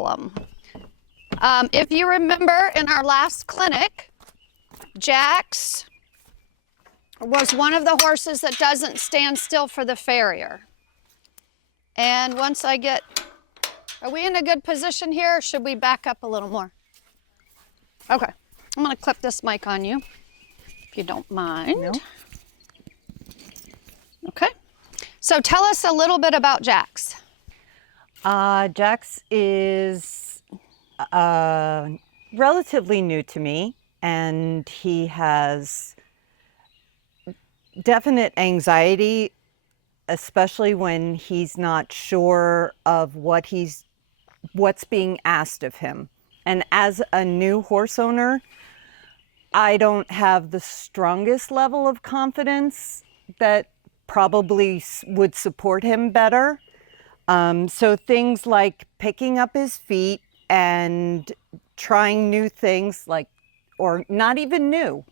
problem. If you remember in our last clinic, Jax was one of the horses that doesn't stand still for the farrier. And once I get, are we in a good position here, or should we back up a little more? Okay, I'm gonna clip this mic on you, if you don't mind. No. Okay, so tell us a little bit about Jax. Jax is relatively new to me, and he has definite anxiety, especially when he's not sure of what's being asked of him. And as a new horse owner, I don't have the strongest level of confidence that probably would support him better. So things like picking up his feet and trying new things, or not even new.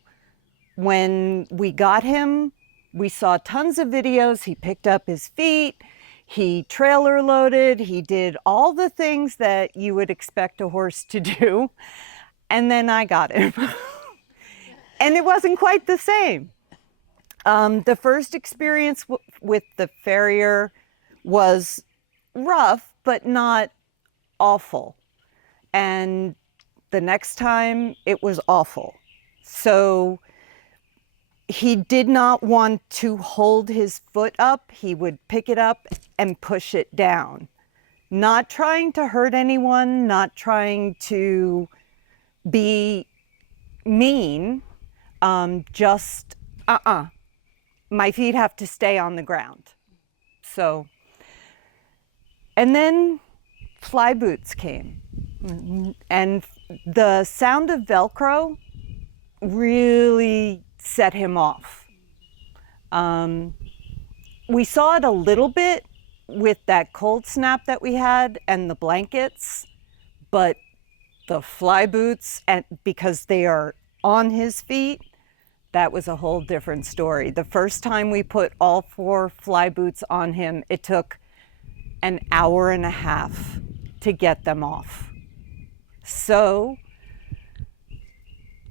When we got him, we saw tons of videos. He picked up his feet, he trailer loaded, he did all the things that you would expect a horse to do. And then I got him. And it wasn't quite the same. The first experience with the farrier was rough, but not awful. And the next time it was awful. So he did not want to hold his foot up. He would pick it up and push it down. Not trying to hurt anyone, not trying to be mean, just, my feet have to stay on the ground. So, and then fly boots came. And the sound of Velcro really set him off. We saw it a little bit with that cold snap that we had and the blankets, but the fly boots, and because they are on his feet, that was a whole different story. The first time we put all 4 fly boots on him, it took an hour and a half to get them off. So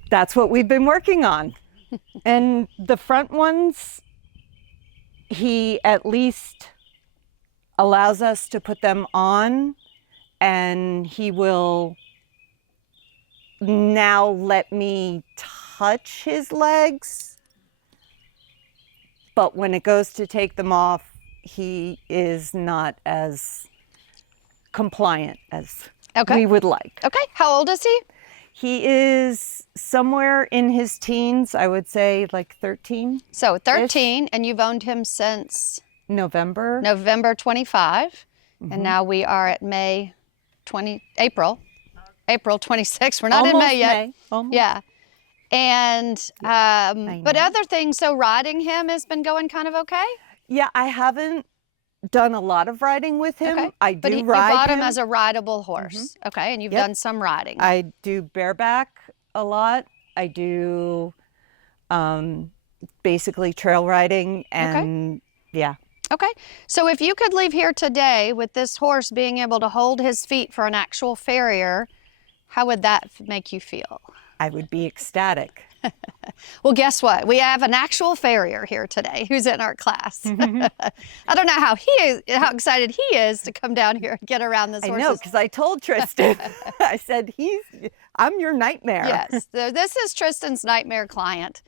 that's what we've been working on. And the front ones, he at least allows us to put them on, and he will now let me touch his legs. But when it goes to take them off, he is not as compliant as we would like. Okay, how old is he? He is somewhere in his teens, I would say like 13. So 13, and you've owned him since? November 25. And now we are at April 26th. We're not Almost in May yet. May. Almost. Yeah. And, but other things, so riding him has been going kind of okay? Yeah, I haven't done a lot of riding with him. Okay. I do but you ride bought him as a rideable horse. Okay, and you've done some riding. I do bareback a lot. I do basically trail riding, and yeah. Okay, so if you could leave here today with this horse being able to hold his feet for an actual farrier, how would that make you feel? I would be ecstatic. Well, guess what? We have an actual farrier here today who's in our class. I don't know how excited he is to come down here and get around this horse. I know, because I told Tristan, I said, I'm your nightmare. Yes, so this is Tristan's nightmare client,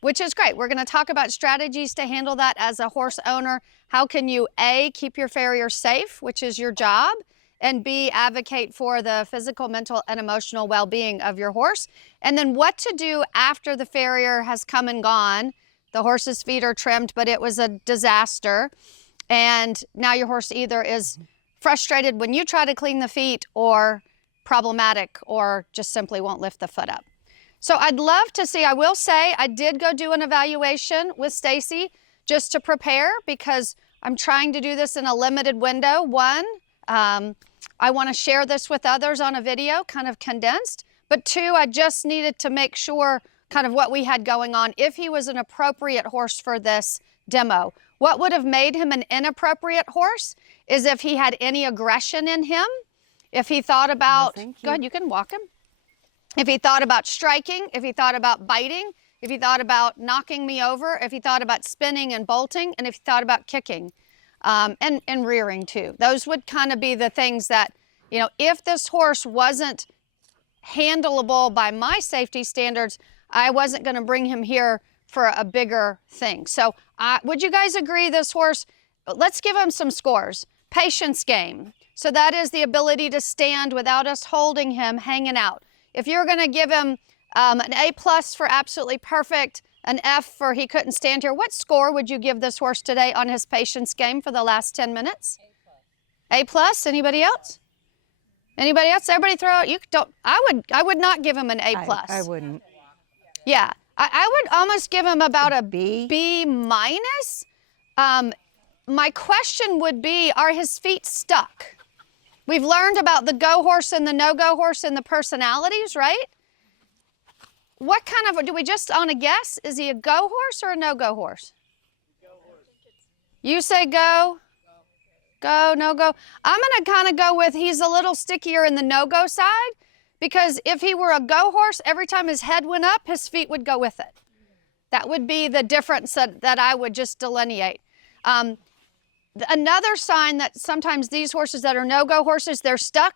which is great. We're going to talk about strategies to handle that as a horse owner. How can you, A, keep your farrier safe, which is your job, and B, advocate for the physical, mental, and emotional well-being of your horse. And then what to do after the farrier has come and gone. The horse's feet are trimmed, but it was a disaster. And now your horse either is frustrated when you try to clean the feet, or problematic, or just simply won't lift the foot up. So I'd love to see, I will say, I did go do an evaluation with Stacy just to prepare, because I'm trying to do this in a limited window. One, I want to share this with others on a video, kind of condensed. But two, I just needed to make sure kind of what we had going on, if he was an appropriate horse for this demo. What would have made him an inappropriate horse is if he had any aggression in him, If he thought about, thank go you. ahead, you can walk him. If he thought about striking, if he thought about biting, if he thought about knocking me over, if he thought about spinning and bolting, and if he thought about kicking and rearing too. Those would kind of be the things that, you know, if this horse wasn't handleable by my safety standards, I wasn't going to bring him here for a bigger thing. So would you guys agree this horse, let's give him some scores. Patience game. So that is the ability to stand without us holding him, hanging out. If you're going to give him an A+ for absolutely perfect, an F for he couldn't stand here, what score would you give this horse today on his patience game for the last 10 minutes? A+. Anybody else? Anybody else? Everybody throw out. You don't. I would not give him an A+. I wouldn't. Yeah, I would almost give him about a B. B-. My question would be, are his feet stuck? We've learned about the go horse and the no-go horse and the personalities, right? What kind of, do we just on a guess? Is he a go horse or a no-go horse? Go horse. You say go? Go, no-go. I'm going to kind of go with he's a little stickier in the no-go side, because if he were a go horse, every time his head went up, his feet would go with it. That would be the difference that I would just delineate. Another sign that sometimes these horses that are no-go horses, they're stuck,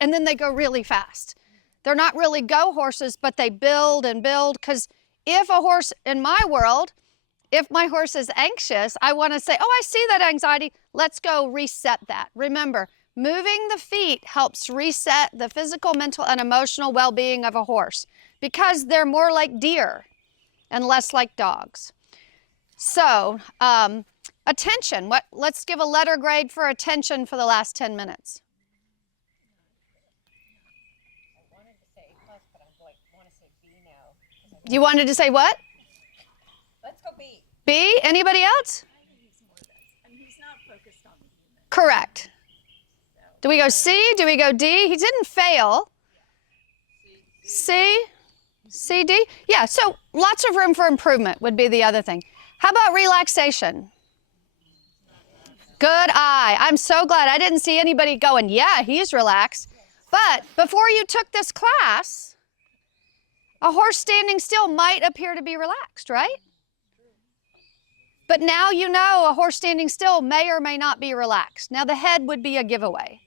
and then they go really fast. They're not really go horses, but they build and build, because if a horse, in my world, if my horse is anxious, I want to say, oh, I see that anxiety. Let's go reset that. Remember, moving the feet helps reset the physical, mental, and emotional well-being of a horse, because they're more like deer and less like dogs. So, attention. Let's give a letter grade for attention for the last 10 minutes. I wanted to say A+, but I want to say B now. You wanted to say what? Let's go B. B? Anybody else? I think he's more this. I mean, he's not focused on the human. Correct. Do we go C? Do we go D? He didn't fail. C? C, D? Yeah, so lots of room for improvement would be the other thing. How about relaxation? Good eye. I'm so glad I didn't see anybody going, yeah, he's relaxed. But before you took this class, a horse standing still might appear to be relaxed, right? But now you know a horse standing still may or may not be relaxed. Now the head would be a giveaway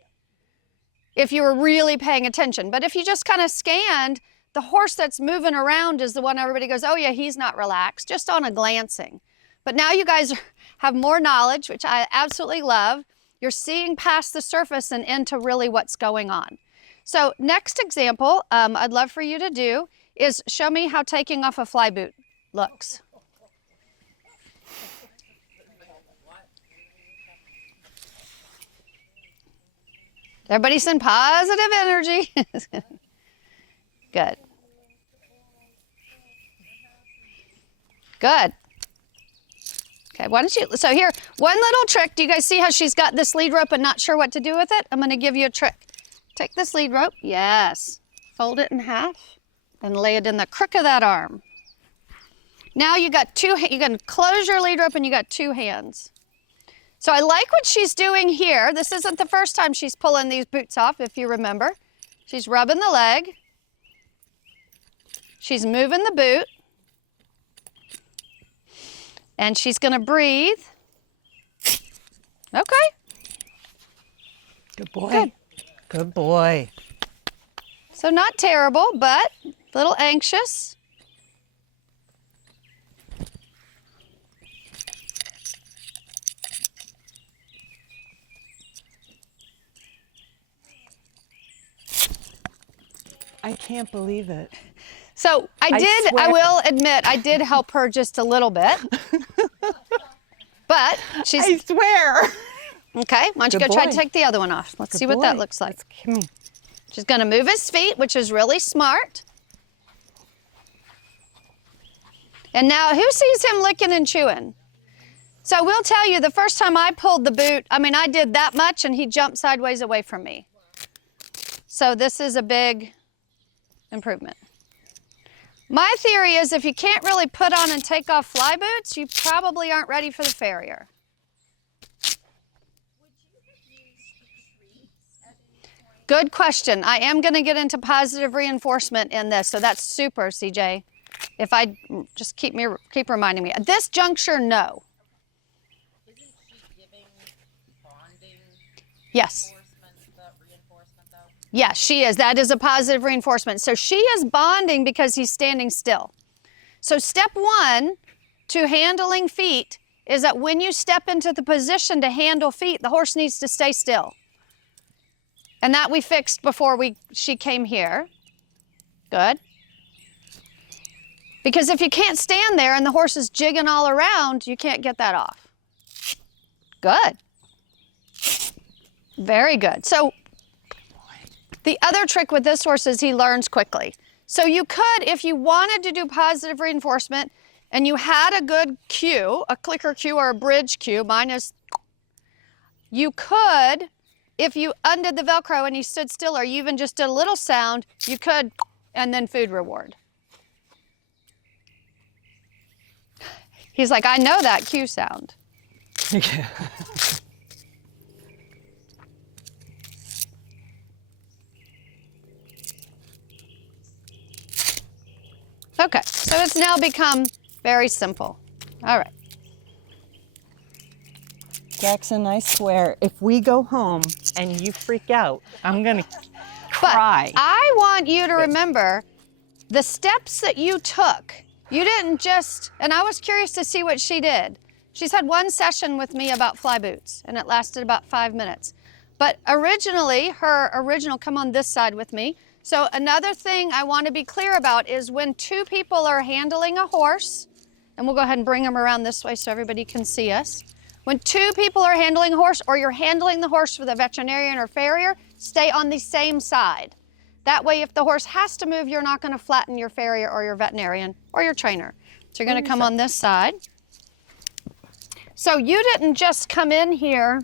if you were really paying attention. But if you just kind of scanned, the horse that's moving around is the one everybody goes, oh yeah, he's not relaxed, just on a glancing. But now you guys have more knowledge, which I absolutely love. You're seeing past the surface and into really what's going on. So next example I'd love for you to do is show me how taking off a fly boot looks. Everybody send positive energy. Good. Good. Okay, why don't you, so here, one little trick. Do you guys see how she's got this lead rope and not sure what to do with it? I'm going to give you a trick. Take this lead rope, yes. Fold it in half and lay it in the crook of that arm. Now you got two, you can close your lead rope and you got two hands. So I like what she's doing here. This isn't the first time she's pulling these boots off, if you remember. She's rubbing the leg. She's moving the boot. And she's going to breathe. Okay. Good boy. Good. Good boy. So not terrible, but a little anxious. I can't believe it. So I will admit, I did help her just a little bit. But she's, I swear. okay, why don't you Good go try to boy. take the other one off. Let's see what that looks like. Come here. She's gonna move his feet, which is really smart. And now who sees him licking and chewing? So we'll tell you, the first time I pulled the boot, I mean, I did that much and he jumped sideways away from me. So this is a big improvement. My theory is if you can't really put on and take off fly boots, you probably aren't ready for the farrier. Would you have used treats Good question. I am going to get into positive reinforcement in this, so that's super, CJ. If I just keep reminding me. At this juncture, no. Isn't she giving bonding Yes. reinforcement though? Yes, she is. That is a positive reinforcement. So she is bonding because he's standing still. So step one to handling feet is that when you step into the position to handle feet, the horse needs to stay still. And that we fixed before she came here. Good. Because if you can't stand there and the horse is jigging all around, you can't get that off. Good. Very good. So the other trick with this horse is he learns quickly. So you could, if you wanted to do positive reinforcement and you had a good cue, a clicker cue or a bridge cue, you could, if you undid the Velcro and he stood still or you even just did a little sound, you could, and then food reward. He's like, I know that cue sound. Yeah. Okay, so it's now become very simple. All right. Jackson, I swear, if we go home and you freak out, I'm gonna cry. But I want you to remember the steps that you took. You didn't just, and I was curious to see what she did. She's had one session with me about fly boots, and it lasted about 5 minutes. But originally, come on this side with me. So another thing I want to be clear about is when two people are handling a horse, and we'll go ahead and bring them around this way so everybody can see us. When two people are handling a horse or you're handling the horse for the veterinarian or farrier, stay on the same side. That way, if the horse has to move, you're not going to flatten your farrier or your veterinarian or your trainer. So you're going to come on this side. So you didn't just come in here.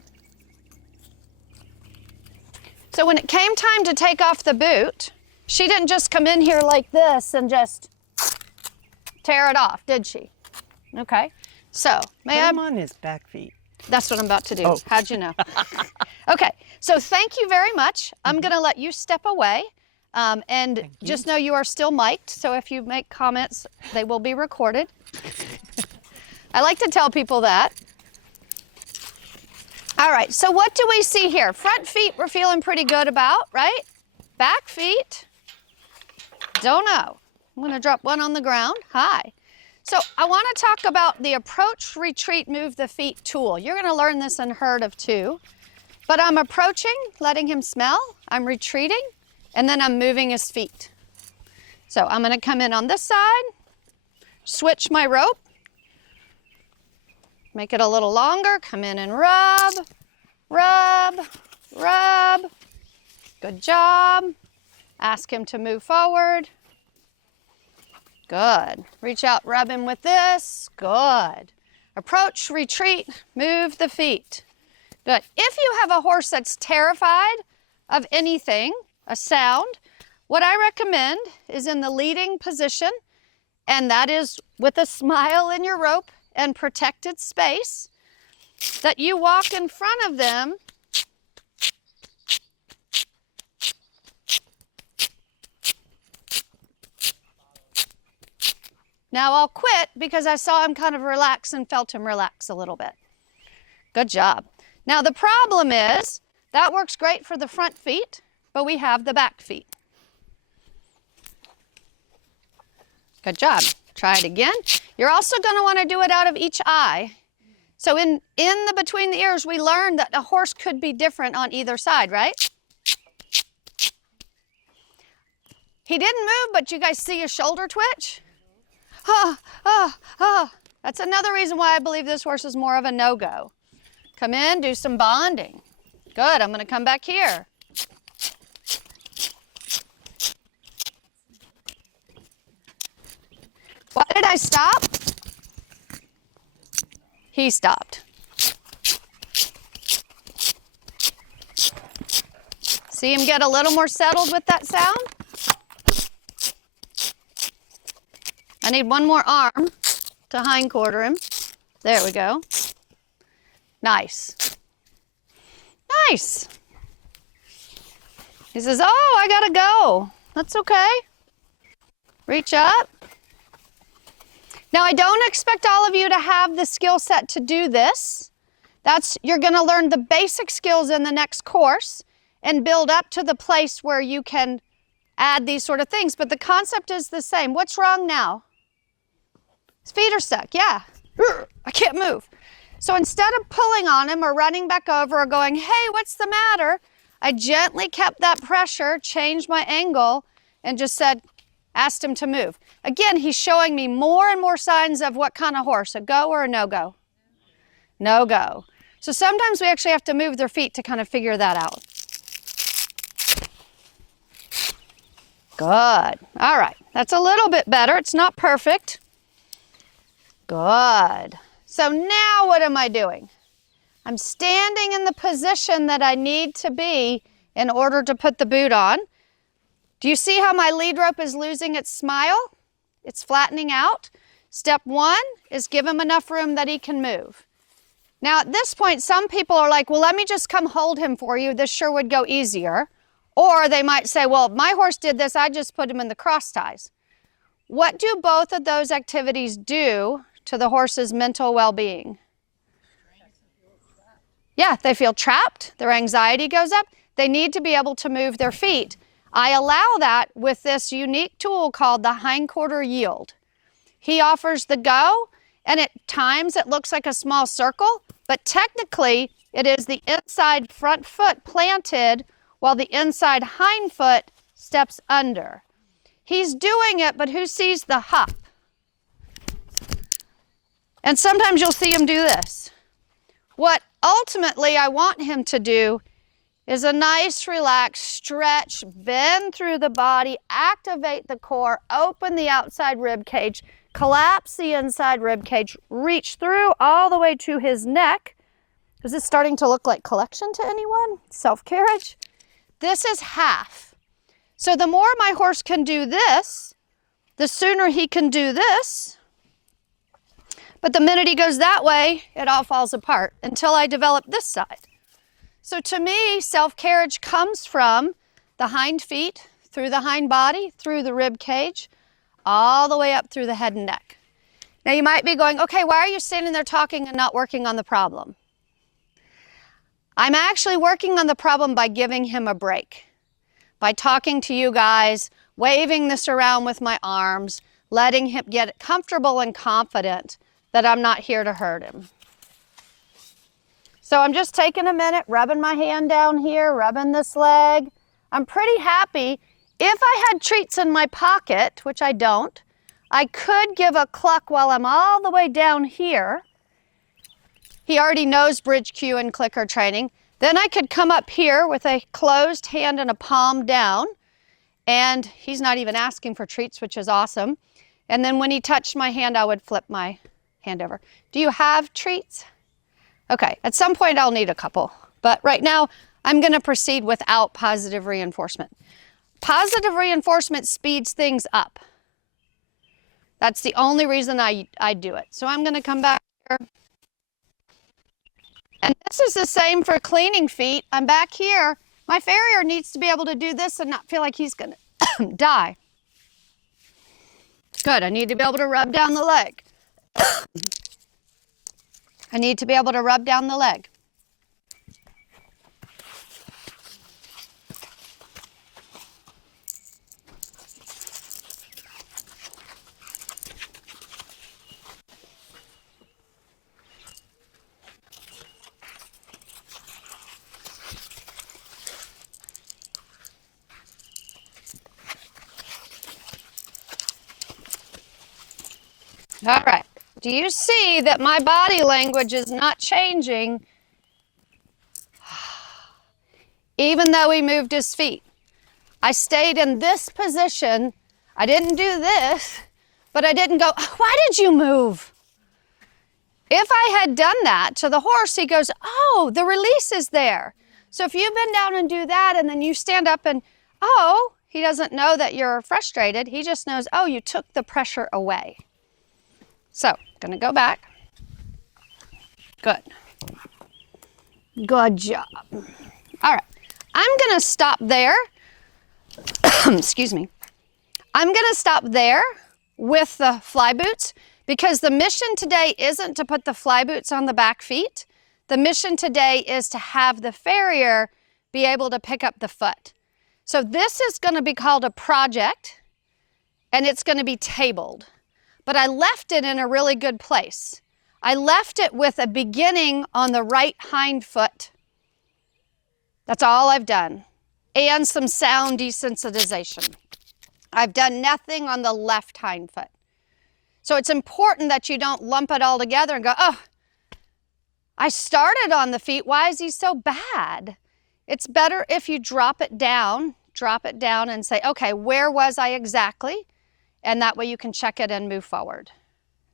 So when it came time to take off the boot, she didn't just come in here like this and just tear it off, did she? Okay. So, Put him on his back feet. That's what I'm about to do. Oh. How'd you know? Okay, so thank you very much. I'm going to let you step away. And just know you are still mic'd, so if you make comments, they will be recorded. I like to tell people that. All right, so what do we see here? Front feet we're feeling pretty good about, right? Back feet, don't know. I'm going to drop one on the ground. Hi. So I want to talk about the approach, retreat, move the feet tool. You're going to learn this in herd of 2. But I'm approaching, letting him smell. I'm retreating, and then I'm moving his feet. So I'm going to come in on this side, switch my rope, make it a little longer, come in and rub, rub, rub. Good job. Ask him to move forward. Good. Reach out, rub him with this. Good. Approach, retreat, move the feet. Good. If you have a horse that's terrified of anything, a sound, what I recommend is in the leading position, and that is with a smile in your rope and protected space, that you walk in front of them Now I'll quit because I saw him kind of relax and felt him relax a little bit. Good job. Now the problem is, that works great for the front feet, but we have the back feet. Good job. Try it again. You're also going to want to do it out of each eye. So in the between the ears, we learned that a horse could be different on either side, right? He didn't move, but you guys see his shoulder twitch? That's another reason why I believe this horse is more of a no-go. Come in, do some bonding. Good, I'm going to come back here. Why did I stop? He stopped. See him get a little more settled with that sound? I need one more arm to hindquarter him. There we go. Nice. Nice. He says, oh, I gotta go. That's okay. Reach up. Now, I don't expect all of you to have the skill set to do this. You're gonna learn the basic skills in the next course and build up to the place where you can add these sort of things, but the concept is the same. What's wrong now? His feet are stuck, yeah. I can't move. So instead of pulling on him or running back over or going, hey, what's the matter? I gently kept that pressure, changed my angle, and just asked him to move. Again, he's showing me more and more signs of what kind of horse, a go or a no-go? No-go. So sometimes we actually have to move their feet to kind of figure that out. Good. All right. That's a little bit better. It's not perfect. Good. So now what am I doing? I'm standing in the position that I need to be in order to put the boot on. Do you see how my lead rope is losing its smile? It's flattening out. Step one is give him enough room that he can move. Now at this point, some people are like, well, let me just come hold him for you. This sure would go easier. Or they might say, well, my horse did this, I just put him in the cross ties. What do both of those activities do to the horse's mental well-being? Yeah, they feel trapped, their anxiety goes up, they need to be able to move their feet. I allow that with this unique tool called the hindquarter yield. He offers the go, and at times it looks like a small circle, but technically it is the inside front foot planted while the inside hind foot steps under. He's doing it, but who sees the hop? And sometimes you'll see him do this. What ultimately I want him to do is a nice, relaxed stretch, bend through the body, activate the core, open the outside rib cage, collapse the inside rib cage, reach through all the way to his neck. Is this starting to look like collection to anyone? Self-carriage? This is half. So the more my horse can do this, the sooner he can do this. But the minute he goes that way, it all falls apart until I develop this side. So to me, self-carriage comes from the hind feet, through the hind body, through the rib cage, all the way up through the head and neck. Now you might be going, okay, why are you standing there talking and not working on the problem? I'm actually working on the problem by giving him a break, by talking to you guys, waving this around with my arms, letting him get comfortable and confident that I'm not here to hurt him. So I'm just taking a minute, rubbing my hand down here, rubbing this leg. I'm pretty happy. If I had treats in my pocket, which I don't, I could give a cluck while I'm all the way down here. He already knows bridge cue and clicker training. Then I could come up here with a closed hand and a palm down, and he's not even asking for treats, which is awesome. And then when he touched my hand, I would flip my hand over. Do you have treats? Okay, at some point I'll need a couple, but right now I'm going to proceed without positive reinforcement. Positive reinforcement speeds things up. That's the only reason I do it. So I'm going to come back here. And this is the same for cleaning feet. I'm back here. My farrier needs to be able to do this and not feel like he's going to die. Good, I need to be able to rub down the leg. I need to be able to rub down the leg. All right. Do you see that my body language is not changing even though he moved his feet? I stayed in this position. I didn't do this, but I didn't go, why did you move? If I had done that to the horse, he goes, oh, the release is there. So if you bend down and do that and then you stand up and, oh, he doesn't know that you're frustrated. He just knows, oh, you took the pressure away. So, gonna go back. Good. Good job. All right, I'm gonna stop there. excuse me. I'm gonna stop there with the fly boots because the mission today isn't to put the fly boots on the back feet. The mission today is to have the farrier be able to pick up the foot. So this is gonna be called a project and it's gonna be tabled. But I left it in a really good place. I left it with a beginning on the right hind foot. That's all I've done. And some sound desensitization. I've done nothing on the left hind foot. So it's important that you don't lump it all together and go, oh, I started on the feet, why is he so bad? It's better if you drop it down and say, okay, where was I exactly? And that way you can check it and move forward.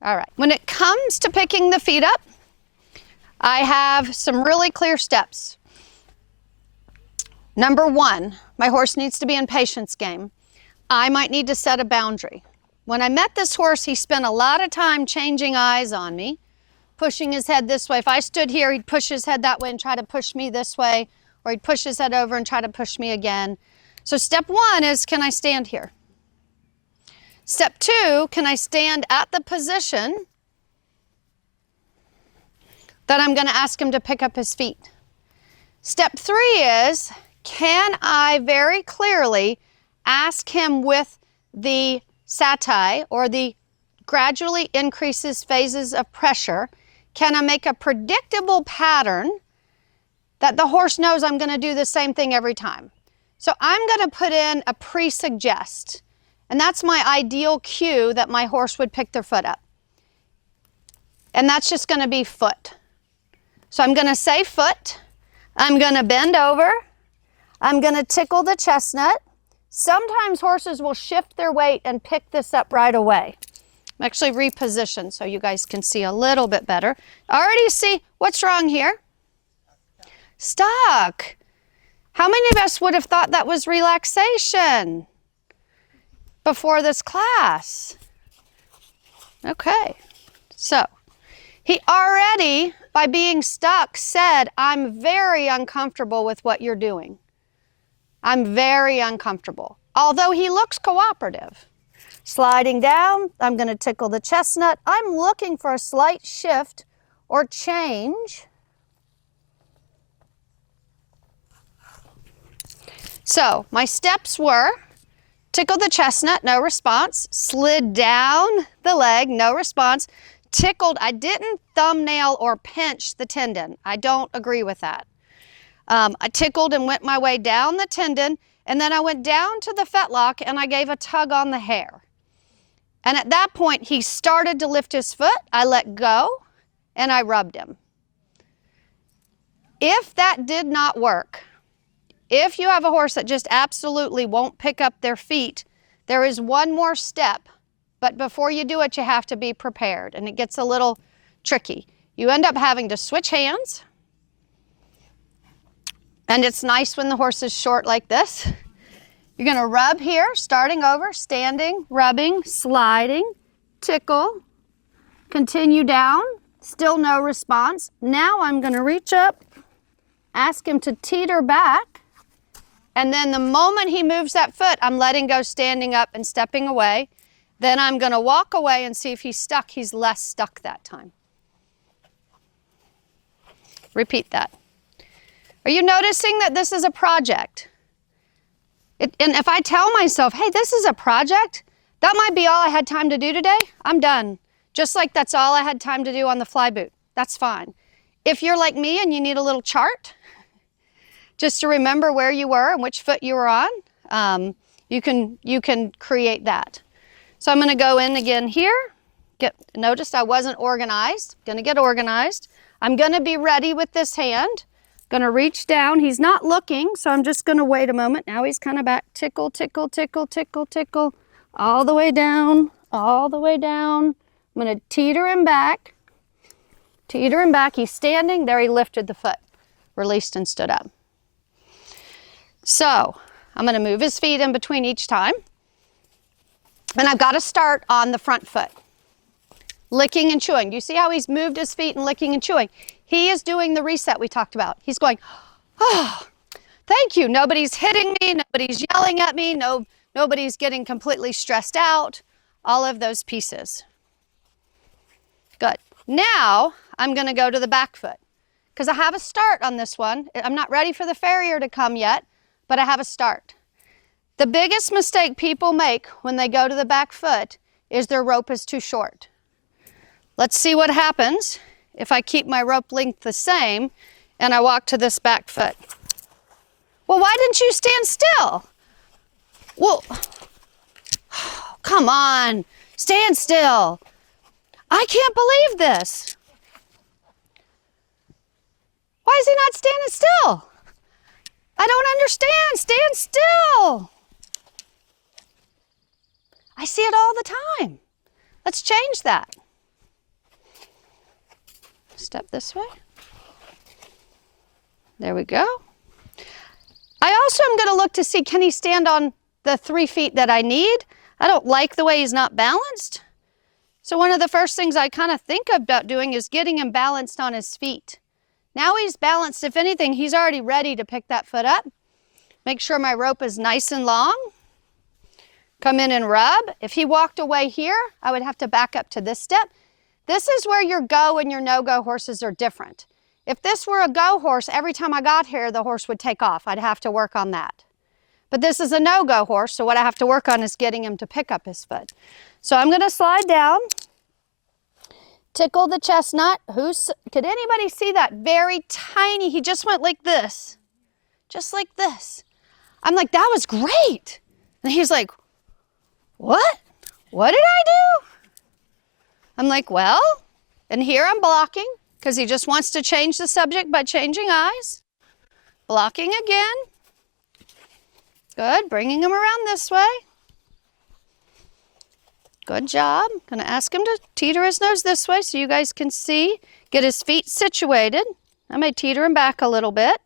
All right, when it comes to picking the feet up, I have some really clear steps. Number one, my horse needs to be in patience game. I might need to set a boundary. When I met this horse, he spent a lot of time changing eyes on me, pushing his head this way. If I stood here, he'd push his head that way and try to push me this way, or he'd push his head over and try to push me again. So step one is, can I stand here? Step two, can I stand at the position that I'm going to ask him to pick up his feet? Step three is, can I very clearly ask him with the sati, or the gradually increases phases of pressure, can I make a predictable pattern that the horse knows I'm going to do the same thing every time? So I'm going to put in a pre-suggest, and that's my ideal cue that my horse would pick their foot up. And that's just going to be foot. So I'm going to say foot, I'm going to bend over, I'm going to tickle the chestnut. Sometimes horses will shift their weight and pick this up right away. I'm actually repositioned so you guys can see a little bit better. Already see what's wrong here? Stuck. How many of us would have thought that was relaxation before this class? Okay, so he already, by being stuck, said, I'm very uncomfortable with what you're doing. I'm very uncomfortable, although he looks cooperative. Sliding down, I'm going to tickle the chestnut. I'm looking for a slight shift or change. So my steps were tickle the chestnut, no response. Slid down the leg, no response. Tickled, I didn't thumbnail or pinch the tendon. I don't agree with that. I tickled and went my way down the tendon, and then I went down to the fetlock and I gave a tug on the hair. And at that point, he started to lift his foot. I let go and I rubbed him. If that did not work, if you have a horse that just absolutely won't pick up their feet, there is one more step. But before you do it, you have to be prepared, and it gets a little tricky. You end up having to switch hands. And it's nice when the horse is short like this. You're going to rub here, starting over, standing, rubbing, sliding, tickle, continue down, still no response. Now I'm going to reach up, ask him to teeter back, and then the moment he moves that foot, I'm letting go, standing up and stepping away. Then I'm going to walk away and see if he's stuck. He's less stuck that time. Repeat that. Are you noticing that this is a project? And if I tell myself, hey, this is a project, that might be all I had time to do today, I'm done. Just like that's all I had time to do on the fly boot. That's fine. If you're like me and you need a little chart, just to remember where you were and which foot you were on, you can create that. So I'm going to go in again here. Notice I wasn't organized. Going to get organized. I'm going to be ready with this hand. Going to reach down. He's not looking, so I'm just going to wait a moment. Now he's kind of back. Tickle, tickle, tickle, tickle, tickle. All the way down, all the way down. I'm going to teeter him back. Teeter him back. He's standing. There he lifted the foot. Released and stood up. So I'm going to move his feet in between each time. And I've got to start on the front foot. Licking and chewing. Do you see how he's moved his feet and licking and chewing? He is doing the reset we talked about. He's going, oh, thank you. Nobody's hitting me. Nobody's yelling at me. No Nobody's getting completely stressed out, all of those pieces. Good. Now I'm going to go to the back foot because I have a start on this one. I'm not ready for the farrier to come yet, but I have a start. The biggest mistake people make when they go to the back foot is their rope is too short. Let's see what happens if I keep my rope length the same and I walk to this back foot. Well, why didn't you stand still? Well, come on, stand still. I can't believe this. Why is he not standing still? I don't understand. Stand still. I see it all the time. Let's change that. Step this way. There we go. I also am going to look to see, can he stand on the 3 feet that I need? I don't like the way he's not balanced. So one of the first things I kind of think about doing is getting him balanced on his feet. Now he's balanced. If anything, he's already ready to pick that foot up. Make sure my rope is nice and long. Come in and rub. If he walked away here, I would have to back up to this step. This is where your go and your no-go horses are different. If this were a go horse, every time I got here, the horse would take off. I'd have to work on that. But this is a no-go horse, so what I have to work on is getting him to pick up his foot. So I'm going to slide down, tickle the chestnut. Could anybody see that? Very tiny. He just went like this, just like this. I'm like, that was great. And he's like, what? What did I do? I'm like, well, and here I'm blocking because he just wants to change the subject by changing eyes. Blocking again. Good, bringing him around this way. Good job. Gonna ask him to teeter his nose this way so you guys can see. Get his feet situated. I may teeter him back a little bit.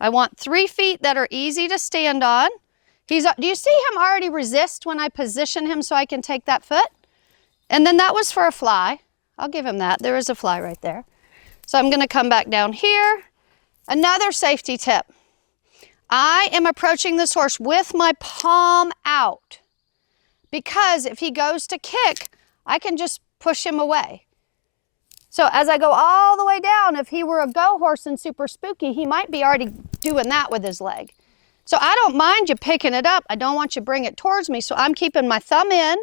I want 3 feet that are easy to stand on. Do you see him already resist when I position him so I can take that foot? And then that was for a fly. I'll give him that. There is a fly right there. So I'm gonna come back down here. Another safety tip. I am approaching this horse with my palm out because if he goes to kick, I can just push him away. So as I go all the way down, if he were a go horse and super spooky, he might be already doing that with his leg. So I don't mind you picking it up. I don't want you to bring it towards me. So I'm keeping my thumb in.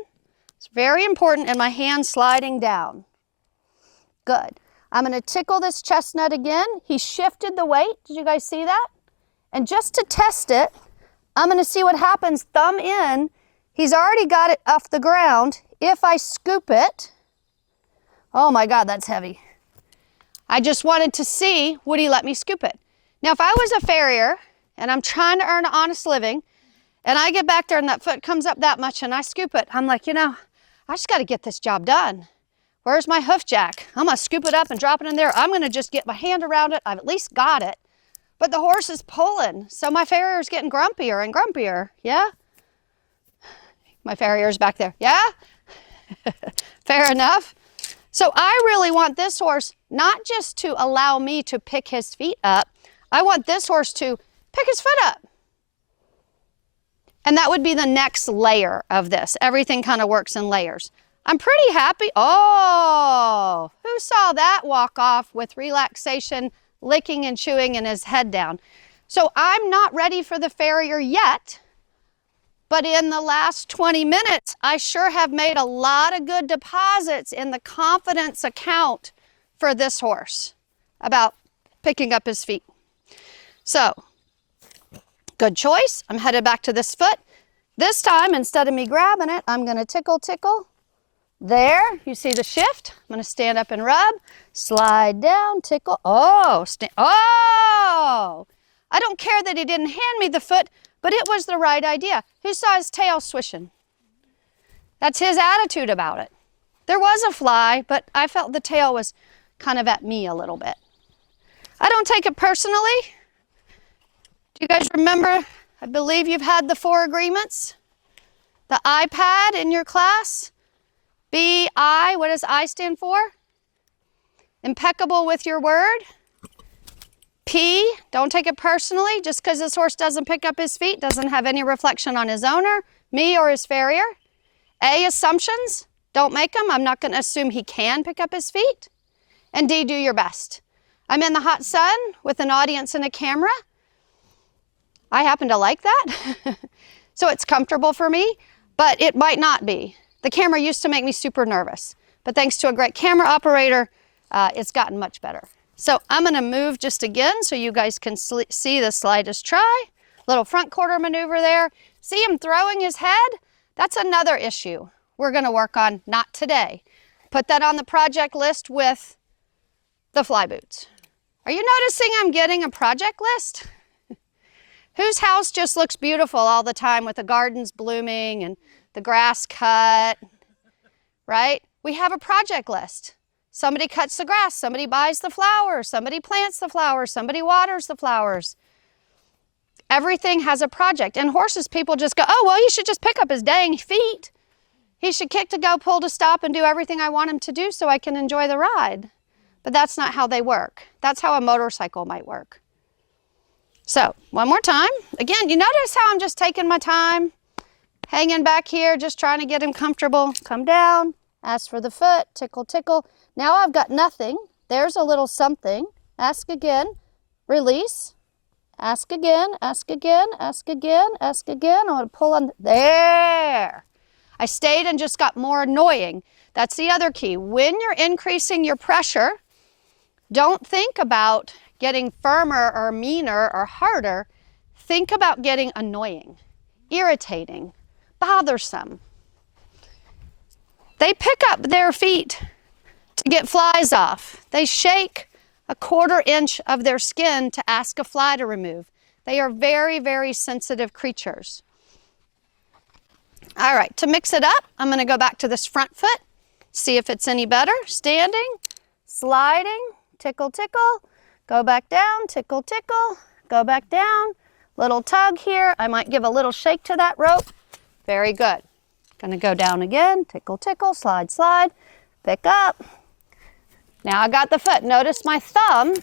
It's very important, and my hand sliding down. Good. I'm going to tickle this chestnut again. He shifted the weight. Did you guys see that? And just to test it, I'm going to see what happens. Thumb in. He's already got it off the ground. If I scoop it, oh my God, that's heavy. I just wanted to see, would he let me scoop it? Now, if I was a farrier and I'm trying to earn an honest living and I get back there and that foot comes up that much and I scoop it, I'm like, I just got to get this job done. Where's my hoof jack? I'm going to scoop it up and drop it in there. I'm going to just get my hand around it. I've at least got it. But the horse is pulling, so my farrier's getting grumpier and grumpier. Yeah? My farrier's back there. Yeah? Fair enough. So I really want this horse not just to allow me to pick his feet up. I want this horse to pick his foot up. And that would be the next layer of this. Everything kind of works in layers. I'm pretty happy. Oh, who saw that walk off with relaxation, licking and chewing and his head down? So I'm not ready for the farrier yet, but in the last 20 minutes, I sure have made a lot of good deposits in the confidence account for this horse about picking up his feet. So, good choice. I'm headed back to this foot. This time, instead of me grabbing it, I'm going to tickle. There, you see the shift? I'm going to stand up and rub, slide down, tickle. Oh, oh! I don't care that he didn't hand me the foot, but it was the right idea. Who saw his tail swishing? That's his attitude about it. There was a fly, but I felt the tail was kind of at me a little bit. I don't take it personally. Do you guys remember? I believe you've had the 4 agreements. The iPad in your class. B-I, what does I stand for? Impeccable with your word. P, don't take it personally. Just because this horse doesn't pick up his feet doesn't have any reflection on his owner. me or his farrier. A, assumptions, don't make them. I'm not going to assume he can pick up his feet. And D, do your best. I'm in the hot sun with an audience and a camera. I happen to like that. So it's comfortable for me, but it might not be. The camera used to make me super nervous, but thanks to a great camera operator, it's gotten much better. So I'm going to move just again so you guys can see the slightest try. Little front quarter maneuver there. See him throwing his head? That's another issue we're going to work on, not today. Put that on the project list with the fly boots. Are you noticing I'm getting a project list? Whose house just looks beautiful all the time with the gardens blooming and the grass cut, right? We have a project list. Somebody cuts the grass, somebody buys the flowers, somebody plants the flowers, somebody waters the flowers. Everything has a project. And horses, people just go, oh, well, he should just pick up his dang feet. He should kick to go, pull to stop, and do everything I want him to do so I can enjoy the ride. But that's not how they work. That's how a motorcycle might work. So, one more time. Again, you notice how I'm just taking my time, hanging back here, just trying to get him comfortable. Come down, ask for the foot, tickle, tickle. Now I've got nothing. There's a little something. Ask again, release. Ask again, ask again, ask again, ask again. I'm going to pull on, there. I stayed and just got more annoying. That's the other key. When you're increasing your pressure, don't think about getting firmer or meaner or harder. Think about getting annoying, irritating, bothersome. They pick up their feet to get flies off. They shake a 1/4 inch of their skin to ask a fly to remove. They are very, very sensitive creatures. All right, to mix it up, I'm going to go back to this front foot, see if it's any better. Standing, sliding, tickle, tickle, go back down, tickle, tickle, go back down. Little tug here. I might give a little shake to that rope. Very good. Going to go down again, tickle, tickle, slide, slide, pick up. Now I got the foot. Notice my thumb.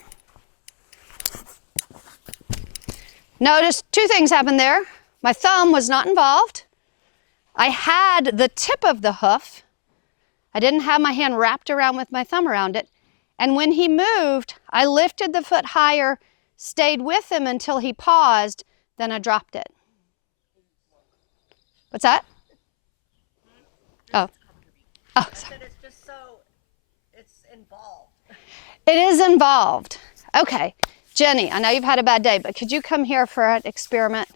Notice 2 things happened there. My thumb was not involved. I had the tip of the hoof. I didn't have my hand wrapped around with my thumb around it. And when he moved, I lifted the foot higher, stayed with him until he paused, then I dropped it. What's that? Oh. Oh, sorry. It's just so, it's involved. It is involved. Okay. Jenny, I know you've had a bad day, but could you come here for an experiment?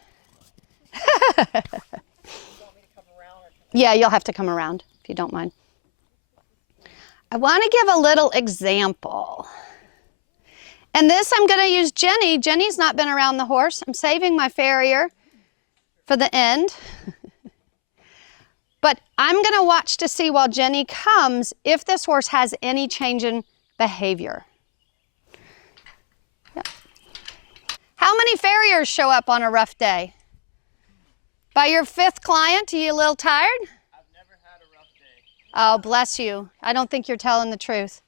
Yeah, you'll have to come around if you don't mind. I want to give a little example. And this I'm going to use Jenny. Jenny's not been around the horse. I'm saving my farrier for the end. But I'm going to watch to see while Jenny comes if this horse has any change in behavior. Yep. How many farriers show up on a rough day? By your 5th client, are you a little tired? I've never had a rough day. Oh, bless you. I don't think you're telling the truth.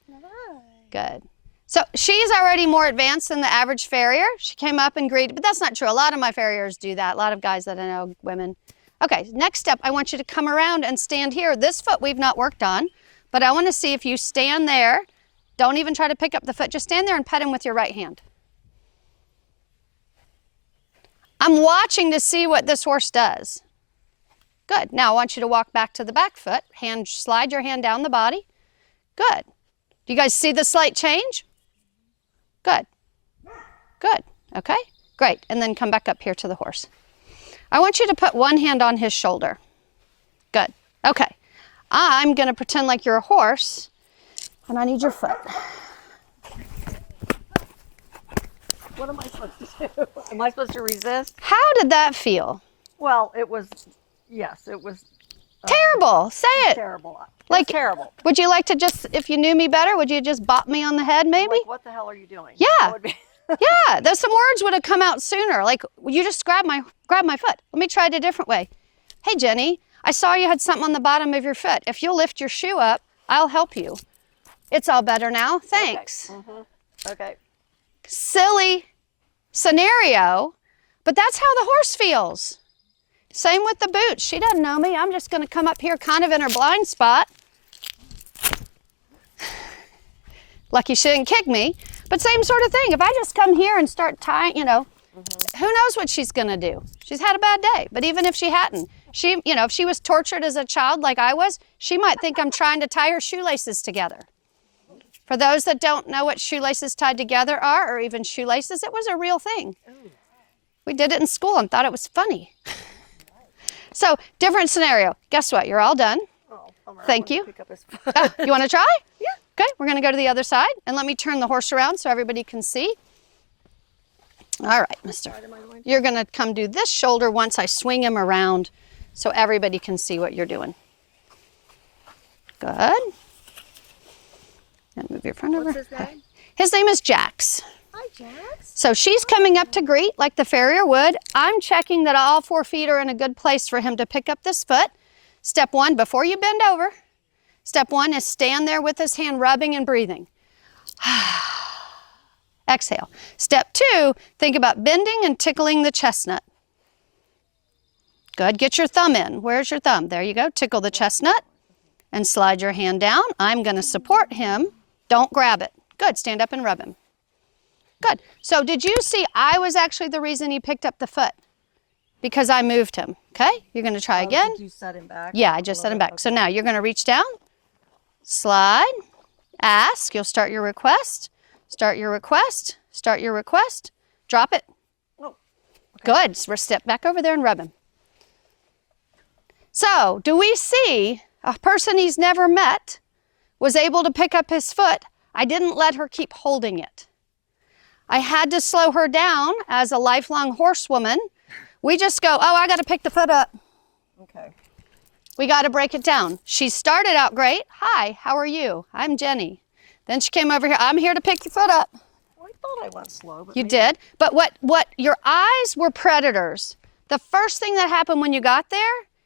Good. So she's already more advanced than the average farrier. She came up and greeted, but that's not true. A lot of my farriers do that. A lot of guys that I know, women. Okay, next step, I want you to come around and stand here. This foot we've not worked on, but I want to see if you stand there. Don't even try to pick up the foot. Just stand there and pet him with your right hand. I'm watching to see what this horse does. Good. Now I want you to walk back to the back foot. Slide your hand down the body. Good. Do you guys see the slight change? Good. Good. Okay. Great. And then come back up here to the horse. I want you to put one hand on his shoulder. Good. Okay. I'm going to pretend like you're a horse, and I need your foot. What am I supposed to do? Am I supposed to resist? How did that feel? Well, it was, yes, it was Terrible. Say it. terrible. Like, terrible. Would you like to just, if you knew me better, would you just bop me on the head maybe? Like, what the hell are you doing? Yeah. That would be Yeah, there's some words would have come out sooner. Like, you just grab my foot. Let me try it a different way. Hey, Jenny, I saw you had something on the bottom of your foot. If you'll lift your shoe up, I'll help you. It's all better now. Thanks. Okay. Mm-hmm. Okay. Silly scenario, but that's how the horse feels. Same with the boots. She doesn't know me. I'm just going to come up here kind of in her blind spot. Lucky she didn't kick me. But same sort of thing. If I just come here and start tying, you know, who knows what she's going to do? She's had a bad day. But even if she hadn't, if she was tortured as a child like I was, she might think I'm trying to tie her shoelaces together. For those that don't know what shoelaces tied together are, or even shoelaces, it was a real thing. We did it in school and thought it was funny. So, different scenario. Guess what? You're all done. Thank you. You want to try? Yeah. Okay, we're going to go to the other side, and let me turn the horse around so everybody can see. All right, mister. You're going to come do this shoulder once I swing him around so everybody can see what you're doing. Good. And move your front over. What's his name? His name is Jax. Hi, Jax. So she's coming up to greet like the farrier would. I'm checking that all 4 feet are in a good place for him to pick up this foot. Step 1, before you bend over, step 1 is stand there with his hand rubbing and breathing. Exhale. Step 2, think about bending and tickling the chestnut. Good. Get your thumb in. Where's your thumb? There you go. Tickle the chestnut and slide your hand down. I'm going to support him. Don't grab it. Good. Stand up and rub him. Good. So did you see I was actually the reason he picked up the foot? Because I moved him. Okay? You're going to try again. Did you set him back? Yeah, I just set him back. So now you're going to reach down, slide, ask. You'll start your request. Start your request. Start your request. Drop it. Oh, okay. Good. So step back over there and rub him. So do we see a person he's never met was able to pick up his foot? I didn't let her keep holding it. I had to slow her down as a lifelong horsewoman. We just go, oh, I got to pick the foot up. okay. We got to break it down. She started out great. Hi, how are you? I'm Jenny. Then she came over here. I'm here to pick your foot up. Well, I thought I went slow, but You maybe- did. But what your eyes were predators. The first thing that happened when you got there,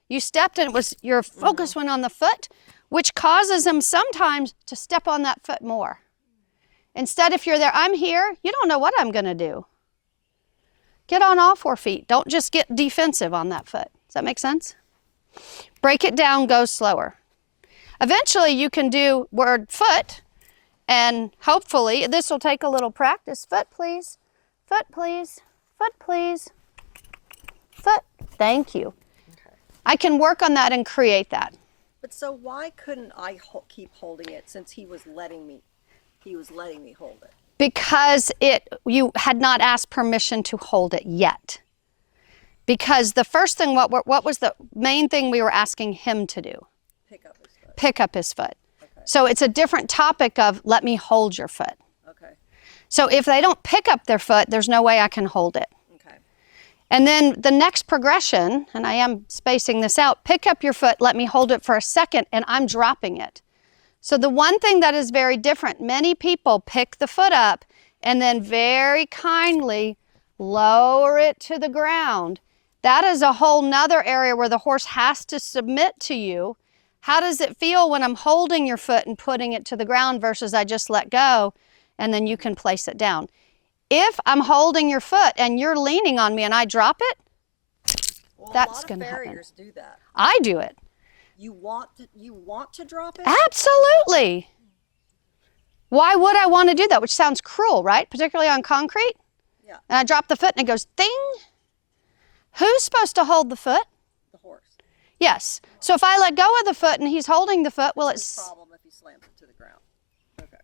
you stepped and it was your focus went on the foot, which causes them sometimes to step on that foot more. Instead, if you're there, I'm here, you don't know what I'm going to do. Get on all 4 feet. Don't just get defensive on that foot. Does that make sense? Break it down, go slower. Eventually, you can do word foot, and hopefully, this will take a little practice. Foot, please. Foot, please. Foot, please. Foot. Thank you. Okay. I can work on that and create that. But so why couldn't I keep holding it since he was letting me? He was letting me hold it. Because you had not asked permission to hold it yet. Because the first thing, what was the main thing we were asking him to do? Pick up his foot. Pick up his foot. Okay. So it's a different topic of let me hold your foot. Okay. So if they don't pick up their foot, there's no way I can hold it. Okay. And then the next progression, and I am spacing this out, pick up your foot, let me hold it for a second, and I'm dropping it. So the one thing that is very different, many people pick the foot up and then very kindly lower it to the ground. That is a whole nother area where the horse has to submit to you. How does it feel when I'm holding your foot and putting it to the ground versus I just let go and then you can place it down? If I'm holding your foot and you're leaning on me and I drop it, Well, that's a gonna lot of happen. farriers do that. I do it. You want to drop it? Absolutely. Why would I want to do that? Which sounds cruel, right? Particularly on concrete. Yeah. And I drop the foot and it goes ding. Who's supposed to hold the foot? The horse. Yes. So if I let go of the foot and he's holding the foot, well, His it's, problem if he slams it to the ground. Okay.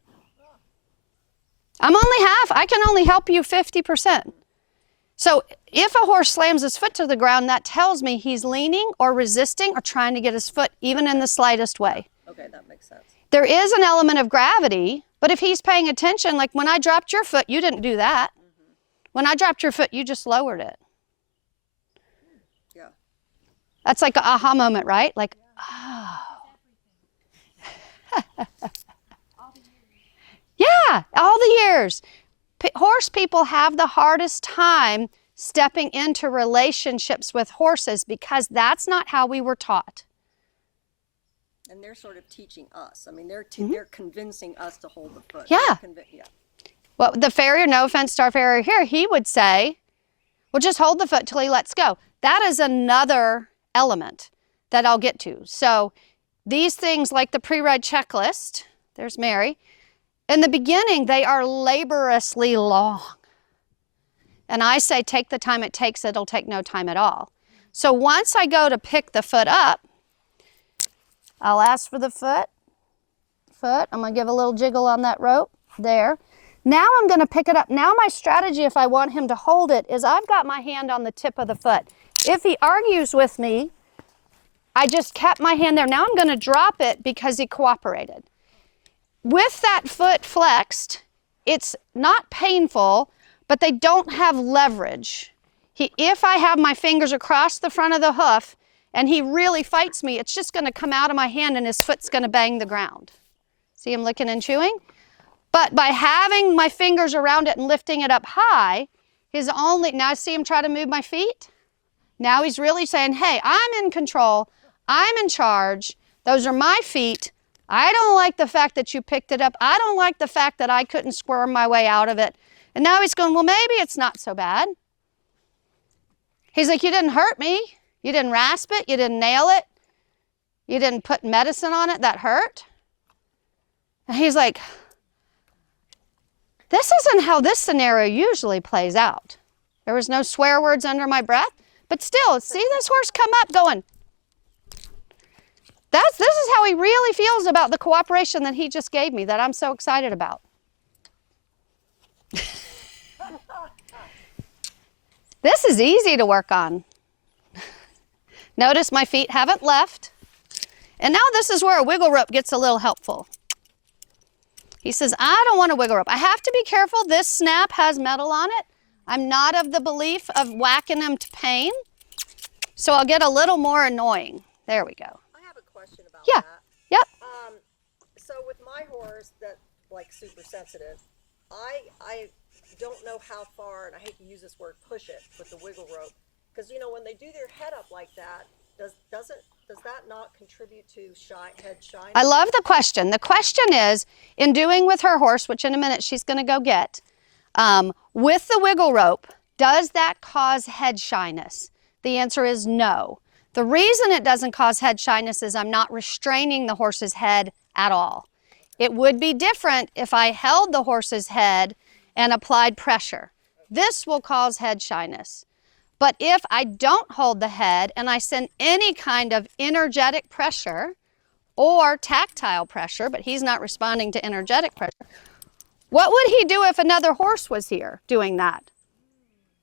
I'm only half. I can only help you 50%. So if a horse slams his foot to the ground, that tells me he's leaning or resisting or trying to get his foot even in the slightest way. Okay, that makes sense. There is an element of gravity, but if he's paying attention, like when I dropped your foot, you didn't do that. When I dropped your foot, you just lowered it. Yeah. That's like an aha moment, right? Like, oh. Yeah, all the years. Horse people have the hardest time stepping into relationships with horses because that's not how we were taught. And they're sort of teaching us. I mean, they're convincing us to hold the foot. Yeah. Yeah. Well, the farrier, no offense to our farrier here, he would say, well, just hold the foot till he lets go. That is another element that I'll get to. So these things like the pre-ride checklist, there's Mary. In the beginning, they are laboriously long. And I say take the time it takes, it'll take no time at all. So once I go to pick the foot up, I'll ask for the foot. I'm gonna give a little jiggle on that rope, there. Now I'm gonna pick it up. Now my strategy, if I want him to hold it, is I've got my hand on the tip of the foot. If he argues with me, I just kept my hand there. Now I'm gonna drop it because he cooperated. With that foot flexed, it's not painful, but they don't have leverage. If I have my fingers across the front of the hoof and he really fights me, it's just gonna come out of my hand and his foot's gonna bang the ground. See him licking and chewing? But by having my fingers around it and lifting it up high, now see him try to move my feet? Now he's really saying, hey, I'm in control, I'm in charge, those are my feet. I don't like the fact that you picked it up. I don't like the fact that I couldn't squirm my way out of it. And now he's going, well, maybe it's not so bad. He's like, you didn't hurt me. You didn't rasp it. You didn't nail it. You didn't put medicine on it that hurt. And he's like, this isn't how this scenario usually plays out. There was no swear words under my breath, but still, see this horse come up going, this is how he really feels about the cooperation that he just gave me, that I'm so excited about. This is easy to work on. Notice my feet haven't left. And now this is where a wiggle rope gets a little helpful. He says, I don't want a wiggle rope. I have to be careful. This snap has metal on it. I'm not of the belief of whacking him to pain. So I'll get a little more annoying. There we go. Yeah. That. Yep. So with my horse that's like super sensitive, I don't know how far, and I hate to use this word, push it with the wiggle rope, because you know when they do their head up like that, does that not contribute to head shyness? I love the question. The question is, in doing with her horse, which in a minute she's going to go get, with the wiggle rope, does that cause head shyness? The answer is no. The reason it doesn't cause head shyness is I'm not restraining the horse's head at all. It would be different if I held the horse's head and applied pressure. This will cause head shyness. But if I don't hold the head and I send any kind of energetic pressure or tactile pressure, but he's not responding to energetic pressure, what would he do if another horse was here doing that?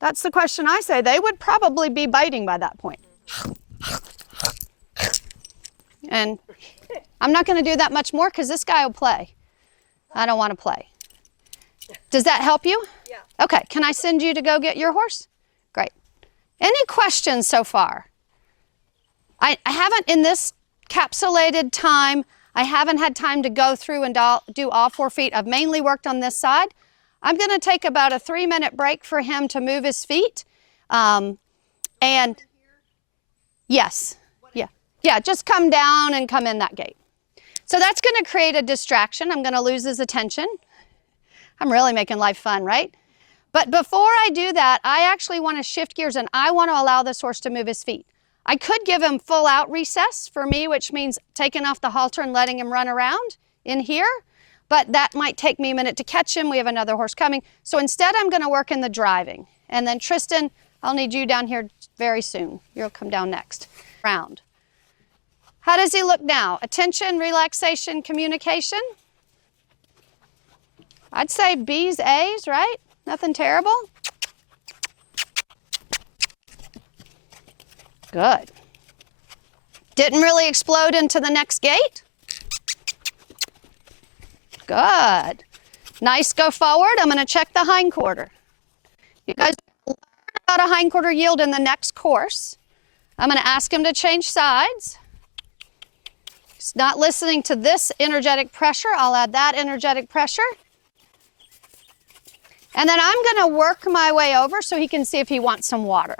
That's the question I say. They would probably be biting by that point. And I'm not going to do that much more because this guy will play. I don't want to play. Does that help you? Yeah. Okay, can I send you to go get your horse? Great. Any questions so far? I haven't, in this capsulated time, I haven't had time to go through and do all 4 feet. I've mainly worked on this side. I'm going to take about a 3-minute break for him to move his feet. And yes, yeah, just come down and come in that gate. So that's going to create a distraction. I'm going to lose his attention. I'm really making life fun, right? But before I do that, I actually want to shift gears and I want to allow this horse to move his feet. I could give him full out recess for me, which means taking off the halter and letting him run around in here, but that might take me a minute to catch him. We have another horse coming. So instead, I'm going to work in the driving. And then Tristan, I'll need you down here very soon. You'll come down next. Round. How does he look now? Attention, relaxation, communication? I'd say B's, A's, right? Nothing terrible? Good. Didn't really explode into the next gate? Good. Nice, go forward. I'm going to check the hindquarter. You guys learn about a hindquarter yield in the next course. I'm going to ask him to change sides. He's not listening to this energetic pressure. I'll add that energetic pressure. And then I'm going to work my way over so he can see if he wants some water.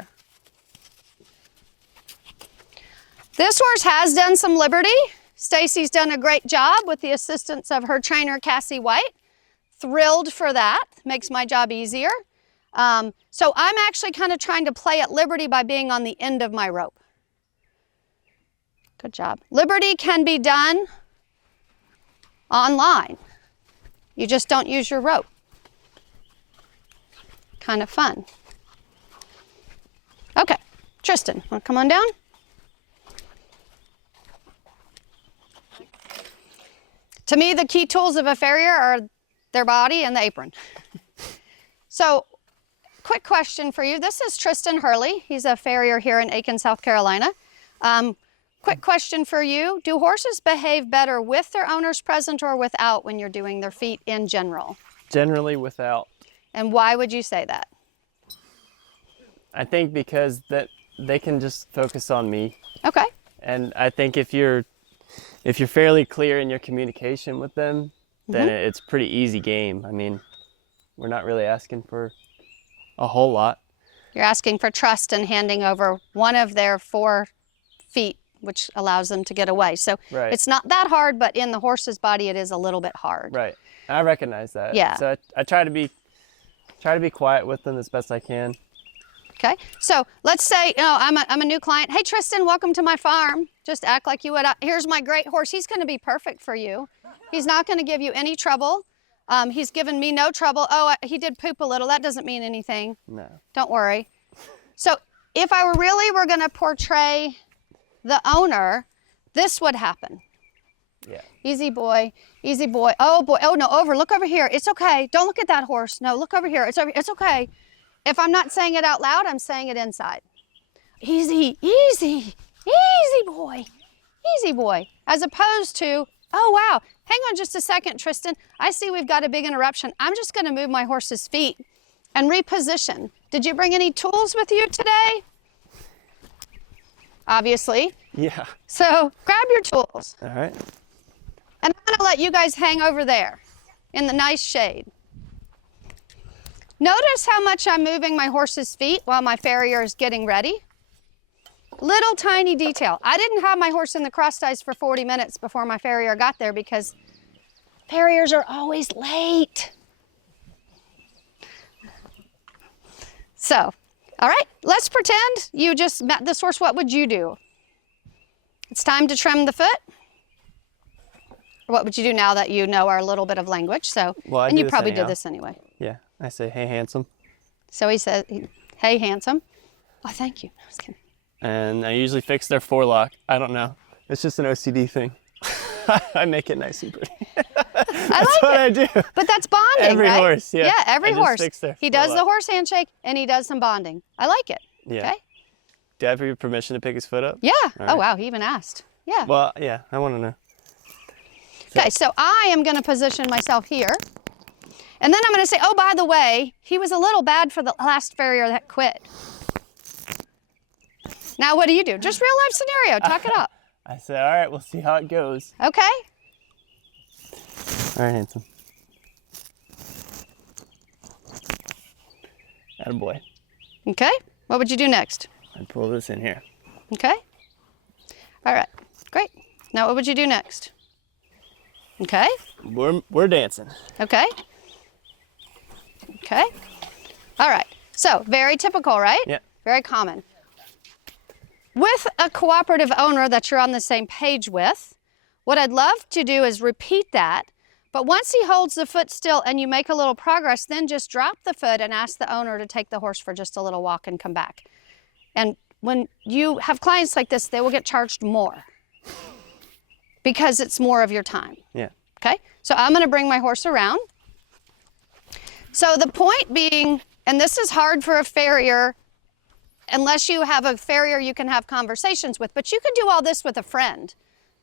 This horse has done some liberty. Stacy's done a great job with the assistance of her trainer, Cassie White. Thrilled for that. Makes my job easier. So I'm actually kind of trying to play at liberty by being on the end of my rope. Good job. Liberty can be done online. You just don't use your rope. Kind of fun. Okay, Tristan, want to come on down? To me, the key tools of a farrier are their body and the apron. So, quick question for you. This is Tristan Hurley. He's a farrier here in Aiken, South Carolina. Quick question for you. Do horses behave better with their owners present or without when you're doing their feet in general? Generally without. And why would you say that? I think because that they can just focus on me. Okay. And I think if you're fairly clear in your communication with them, then it's a pretty easy game. I mean, we're not really asking for a whole lot. You're asking for trust and handing over one of their 4 feet, which allows them to get away. So Right. it's not that hard, but in the horse's body, it is a little bit hard. Right. I recognize that. Yeah. So I try to be quiet with them as best I can. Okay. So let's say, I'm a new client. Hey, Tristan, welcome to my farm. Just act like you would. Here's my great horse. He's going to be perfect for you. He's not going to give you any trouble. He's given me no trouble. Oh, he did poop a little. That doesn't mean anything. No. Don't worry. So if I were going to portray the owner, this would happen. Yeah. Easy boy, easy boy. Oh boy, oh no, look over here. It's okay. Don't look at that horse. No, look over here. It's okay. If I'm not saying it out loud, I'm saying it inside. Easy, easy, easy boy, easy boy. As opposed to, oh wow, hang on just a second, Tristan. I see we've got a big interruption. I'm just gonna move my horse's feet and reposition. Did you bring any tools with you today? Obviously. Yeah. So grab your tools. All right. And I'm gonna let you guys hang over there in the nice shade. Notice how much I'm moving my horse's feet while my farrier is getting ready. Little tiny detail. I didn't have my horse in the cross ties for 40 minutes before my farrier got there because farriers are always late. So, all right, let's pretend you just met this horse. What would you do? It's time to trim the foot. What would you do now that you know our little bit of language? So, Well, I and do you this probably anyhow. did this anyway. Yeah. I say, hey, handsome. So he says, hey, handsome. Oh, thank you. I was kidding. And I usually fix their forelock. I don't know. It's just an OCD thing. I make it nice and pretty. That's what I do. But that's bonding, Every right? horse, yeah. Yeah, every I just horse. fix their He does the forelock. horse handshake and he does some bonding. I like it. Yeah. Okay? Do I have your permission to pick his foot up? Yeah. All Oh, right. wow. He even asked. Yeah. Well, yeah. I want to know. Okay, so I am going to position myself here. And then I'm going to say, oh, by the way, he was a little bad for the last farrier that quit. Now, what do? Just real life scenario. Talk it up. I say, all right, we'll see how it goes. Okay? All right, handsome. Attaboy. Okay. What would you do next? I'd pull this in here. Okay. All right. Great. Now, what would you do next? Okay. We're dancing. Okay. Okay. All right. So, very typical, right? Yeah. Very common. With a cooperative owner that you're on the same page with, what I'd love to do is repeat that. But once he holds the foot still and you make a little progress, then just drop the foot and ask the owner to take the horse for just a little walk and come back. And when you have clients like this, they will get charged more because it's more of your time. Yeah. Okay, so I'm gonna bring my horse around. So the point being, and this is hard for a farrier, unless you have a farrier you can have conversations with, but you could do all this with a friend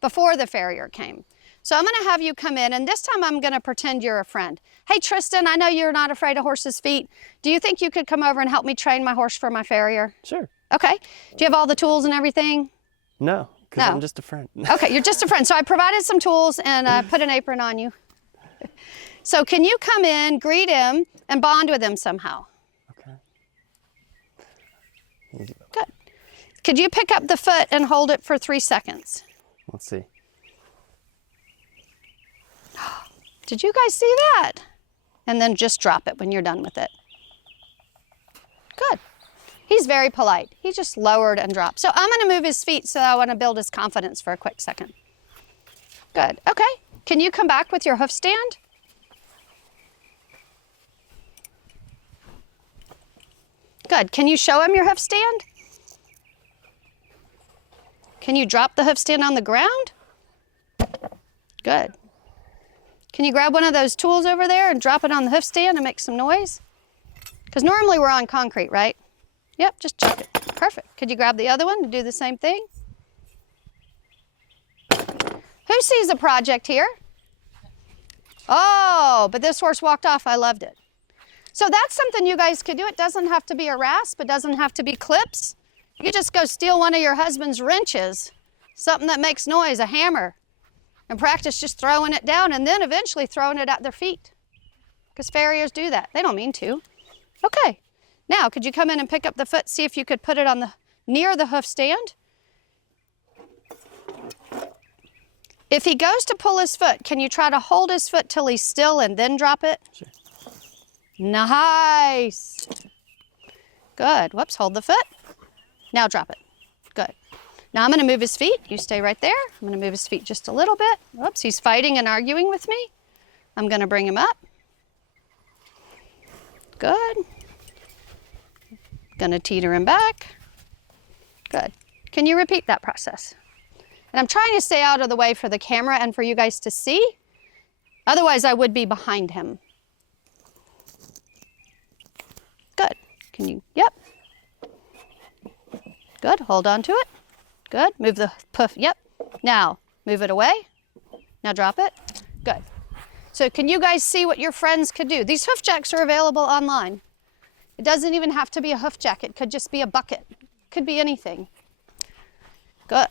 before the farrier came. So I'm gonna have you come in, and this time I'm gonna pretend you're a friend. Hey Tristan, I know you're not afraid of horses' feet. Do you think you could come over and help me train my horse for my farrier? Sure. Okay, do you have all the tools and everything? No, because No. I'm just a friend. Okay, you're just a friend. So I provided some tools and put an apron on you. So can you come in, greet him, and bond with him somehow? Okay. Easy. Good. Could you pick up the foot and hold it for 3 seconds? Let's see. Did you guys see that? And then just drop it when you're done with it. Good. He's very polite. He just lowered and dropped. So I'm going to move his feet, so I want to build his confidence for a quick second. Good. Okay. Can you come back with your hoof stand? Good. Can you show him your hoof stand? Can you drop the hoof stand on the ground? Good. Can you grab one of those tools over there and drop it on the hoof stand and make some noise? Because normally we're on concrete, right? Yep, just drop it. Perfect. Could you grab the other one to do the same thing? Who sees a project here? Oh, but this horse walked off. I loved it. So that's something you guys could do. It doesn't have to be a rasp. It doesn't have to be clips. You could just go steal one of your husband's wrenches, something that makes noise, a hammer, and practice just throwing it down and then eventually throwing it at their feet. Because farriers do that. They don't mean to. Okay. Now, could you come in and pick up the foot, see if you could put it on the near the hoof stand? If he goes to pull his foot, can you try to hold his foot till he's still and then drop it? Sure. Nice. Good. Whoops, hold the foot. Now drop it. Good. Now I'm going to move his feet. You stay right there. I'm going to move his feet just a little bit. Whoops, he's fighting and arguing with me. I'm going to bring him up. Good. Going to teeter him back. Good. Can you repeat that process? And I'm trying to stay out of the way for the camera and for you guys to see. Otherwise, I would be behind him. Good. Can you, yep. Good, hold on to it. Good, move the poof, yep. Now, move it away. Now drop it. Good. So can you guys see what your friends could do? These hoof jacks are available online. It doesn't even have to be a hoof jack. It could just be a bucket. It could be anything. Good.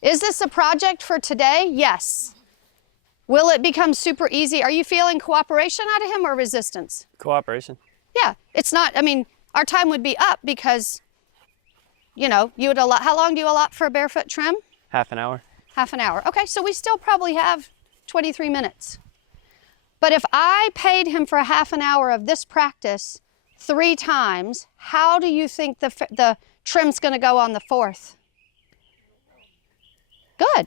Is this a project for today? Yes. Will it become super easy? Are you feeling cooperation out of him or resistance? Cooperation. Yeah, it's not, I mean, our time would be up because, you know, you would allot, how long do you allot for a barefoot trim? Half an hour. Half an hour. Okay, so we still probably have 23 minutes. But if I paid him for a half an hour of this practice 3 times, how do you think the trim's going to go on the 4th? Good.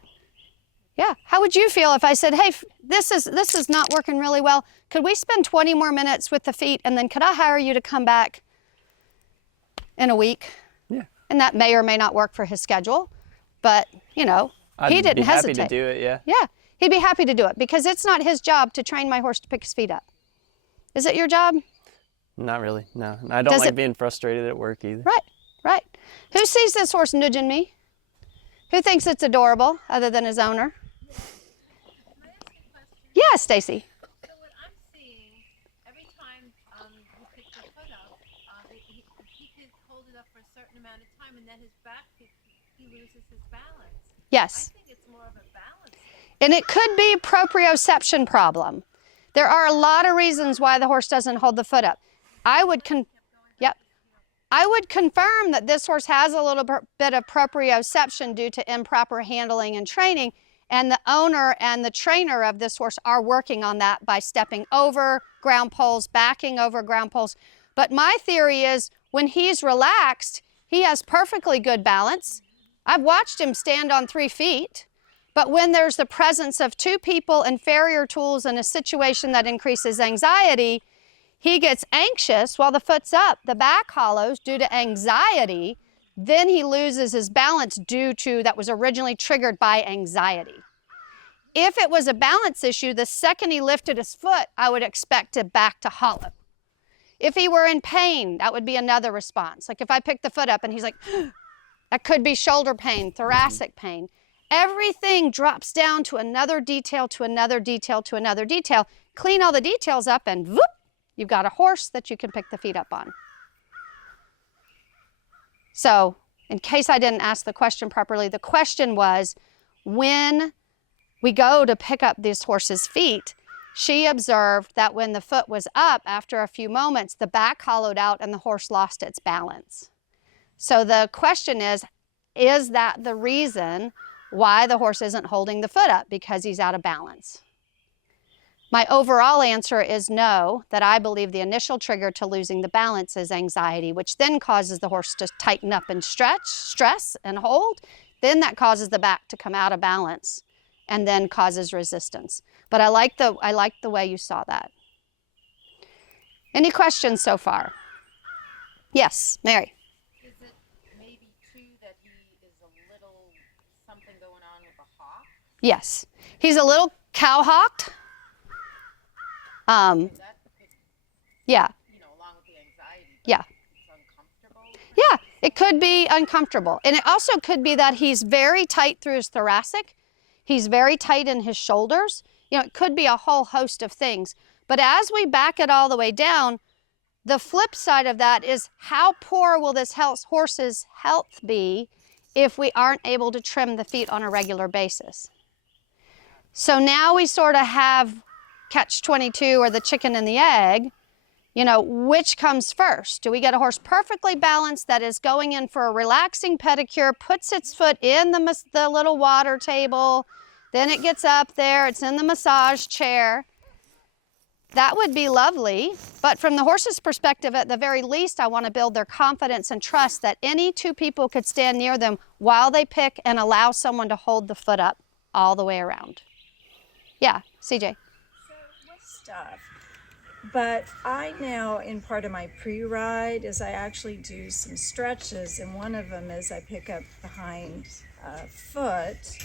Yeah. How would you feel if I said, hey, this is not working really well. Could we spend 20 more minutes with the feet and then could I hire you to come back in a week? Yeah. And that may or may not work for his schedule, but he didn't hesitate. I'd be happy to do it, yeah. Yeah. He'd be happy to do it because it's not his job to train my horse to pick his feet up. Is it your job? Not really, no. I don't like being frustrated at work either. Right, right. Who sees this horse nudging me? Who thinks it's adorable other than his owner? Yeah, Stacy. So what I'm seeing, every time you pick the foot up, he can hold it up for a certain amount of time and then his back, he loses his balance. Yes. I think it's more of a balance thing. And it could be proprioception problem. There are a lot of reasons why the horse doesn't hold the foot up. I would confirm that this horse has a little bit of proprioception due to improper handling and training, and the owner and the trainer of this horse are working on that by stepping over ground poles, backing over ground poles. But my theory is when he's relaxed, he has perfectly good balance. I've watched him stand on 3 feet, but when there's the presence of 2 people and farrier tools in a situation that increases anxiety, he gets anxious while the foot's up, the back hollows due to anxiety, then he loses his balance that was originally triggered by anxiety. If it was a balance issue, the second he lifted his foot, I would expect it back to hollow. If he were in pain, that would be another response. Like if I pick the foot up and he's like, that could be shoulder pain, thoracic pain. Everything drops down to another detail, to another detail, to another detail. Clean all the details up and whoop, you've got a horse that you can pick the feet up on. So, in case I didn't ask the question properly, the question was, when we go to pick up this horse's feet, she observed that when the foot was up, after a few moments, the back hollowed out and the horse lost its balance. So the question is that the reason why the horse isn't holding the foot up? Because he's out of balance. My overall answer is no, that I believe the initial trigger to losing the balance is anxiety, which then causes the horse to tighten up and stress and hold. Then that causes the back to come out of balance and then causes resistance. But I like the way you saw that. Any questions so far? Yes, Mary. Is it maybe true that he is a little something going on with the hawk? Yes. He's a little cow-hawked. That could, Yeah. along with the anxiety. Yeah. It's uncomfortable. Yeah, it could be uncomfortable. And it also could be that he's very tight through his thoracic. He's very tight in his shoulders. It could be a whole host of things. But as we back it all the way down, the flip side of that is how poor will this horse's health be if we aren't able to trim the feet on a regular basis? So now we sort of have catch-22 or the chicken and the egg. Which comes first? Do we get a horse perfectly balanced that is going in for a relaxing pedicure, puts its foot in the little water table, then it gets up there, it's in the massage chair? That would be lovely, but from the horse's perspective, at the very least, I want to build their confidence and trust that any two people could stand near them while they pick and allow someone to hold the foot up all the way around. Yeah, CJ. Stuff. But I now, in part of my pre-ride, is I actually do some stretches, and one of them is I pick up the hind foot,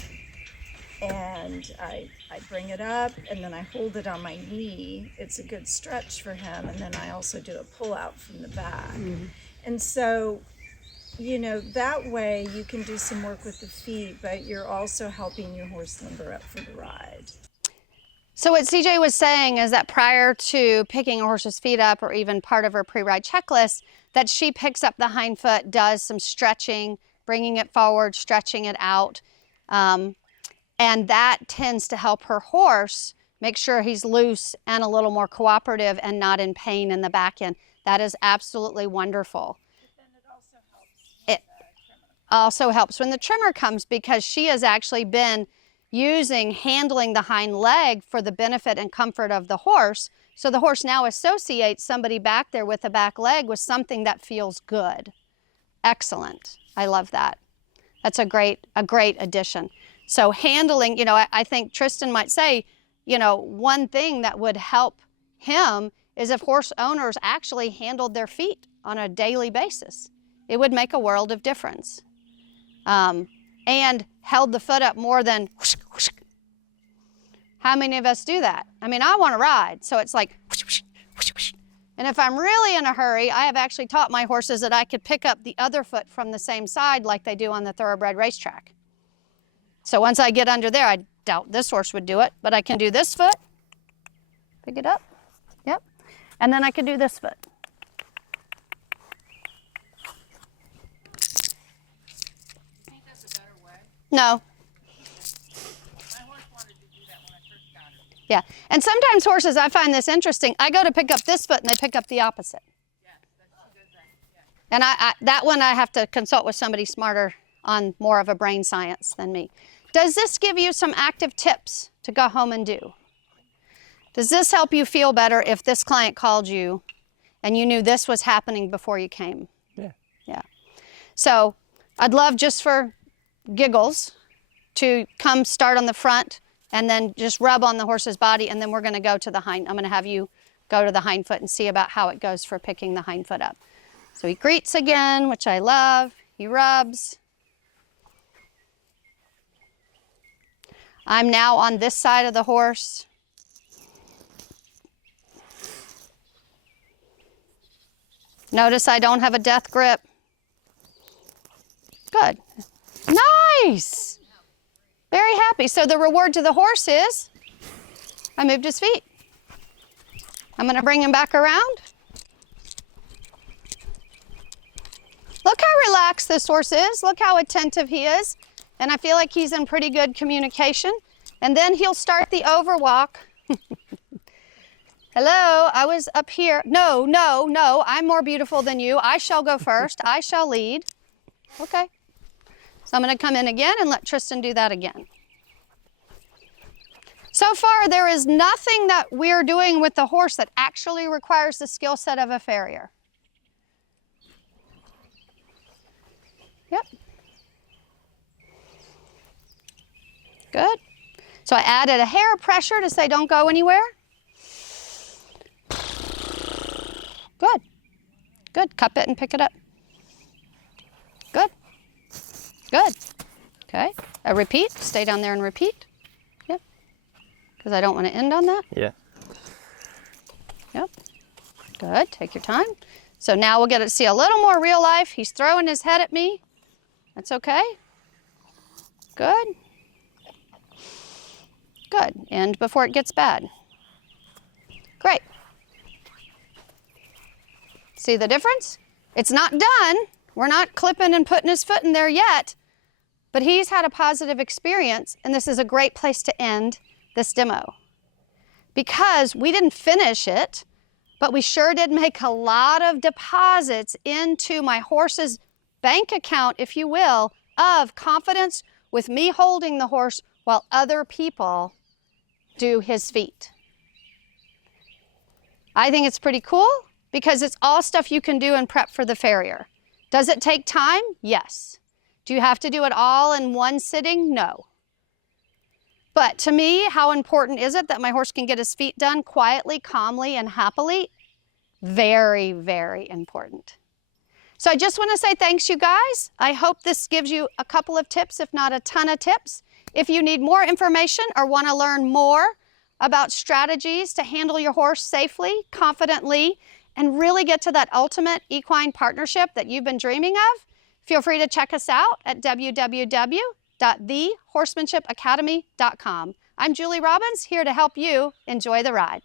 and I bring it up, and then I hold it on my knee. It's a good stretch for him, and then I also do a pull-out from the back. Mm-hmm. And so, that way you can do some work with the feet, but you're also helping your horse limber up for the ride. So what CJ was saying is that prior to picking a horse's feet up, or even part of her pre-ride checklist, that she picks up the hind foot, does some stretching, bringing it forward, stretching it out. And that tends to help her horse make sure he's loose and a little more cooperative and not in pain in the back end. That is absolutely wonderful. But then it also helps with the trimmer. Also helps when the trimmer comes, because she has actually been handling the hind leg for the benefit and comfort of the horse. So the horse now associates somebody back there with a back leg with something that feels good. Excellent. I love that. That's a great addition. So handling, I think Tristan might say, one thing that would help him is if horse owners actually handled their feet on a daily basis. It would make a world of difference. And held the foot up more than whoosh, whoosh. How many of us do that? I want to ride, so it's like whoosh, whoosh, whoosh, whoosh. And if I'm really in a hurry, I have actually taught my horses that I could pick up the other foot from the same side like they do on the thoroughbred racetrack. So once I get under there, I doubt this horse would do it, but I can do this foot, pick it up, yep, and then I can do this foot. No. My horse wanted to do that when I first got her. Yeah, and sometimes horses, I find this interesting. I go to pick up this foot and they pick up the opposite. Yes, she does that. Yeah. And that one I have to consult with somebody smarter on more of a brain science than me. Does this give you some active tips to go home and do? Does this help you feel better if this client called you and you knew this was happening before you came? Yeah. Yeah. So I'd love, just for giggles, to come start on the front and then just rub on the horse's body, and then we're going to go to the hind. I'm going to have you go to the hind foot and see about how it goes for picking the hind foot up. So he greets again, which I love. He rubs. I'm now on this side of the horse. Notice I don't have a death grip. Good. Nice. Very happy. So the reward to the horse is I moved his feet. I'm going to bring him back around. Look how relaxed this horse is. Look how attentive he is. And I feel like he's in pretty good communication. And then he'll start the overwalk. Hello, I was up here. No, no, no, I'm more beautiful than you. I shall go first. I shall lead. Okay. So I'm going to come in again and let Tristan do that again. So far, there is nothing that we're doing with the horse that actually requires the skill set of a farrier. Yep. Good. So I added a hair of pressure to say don't go anywhere. Good. Good. Cup it and pick it up. Good. Good. Okay. A repeat. Stay down there and repeat. Yep. Because I don't want to end on that. Yeah. Yep. Good. Take your time. So now we'll get to see a little more real life. He's throwing his head at me. That's okay. Good. Good. End before it gets bad. Great. See the difference? It's not done. We're not clipping and putting his foot in there yet, but he's had a positive experience, and this is a great place to end this demo. Because we didn't finish it, but we sure did make a lot of deposits into my horse's bank account, if you will, of confidence with me holding the horse while other people do his feet. I think it's pretty cool because it's all stuff you can do and prep for the farrier. Does it take time? Yes. Do you have to do it all in one sitting? No. But to me, how important is it that my horse can get his feet done quietly, calmly, and happily? Very, very important. So I just want to say thanks, you guys. I hope this gives you a couple of tips, if not a ton of tips. If you need more information or want to learn more about strategies to handle your horse safely, confidently, and really get to that ultimate equine partnership that you've been dreaming of, feel free to check us out at www.thehorsemanshipacademy.com. I'm Julie Robbins, here to help you enjoy the ride.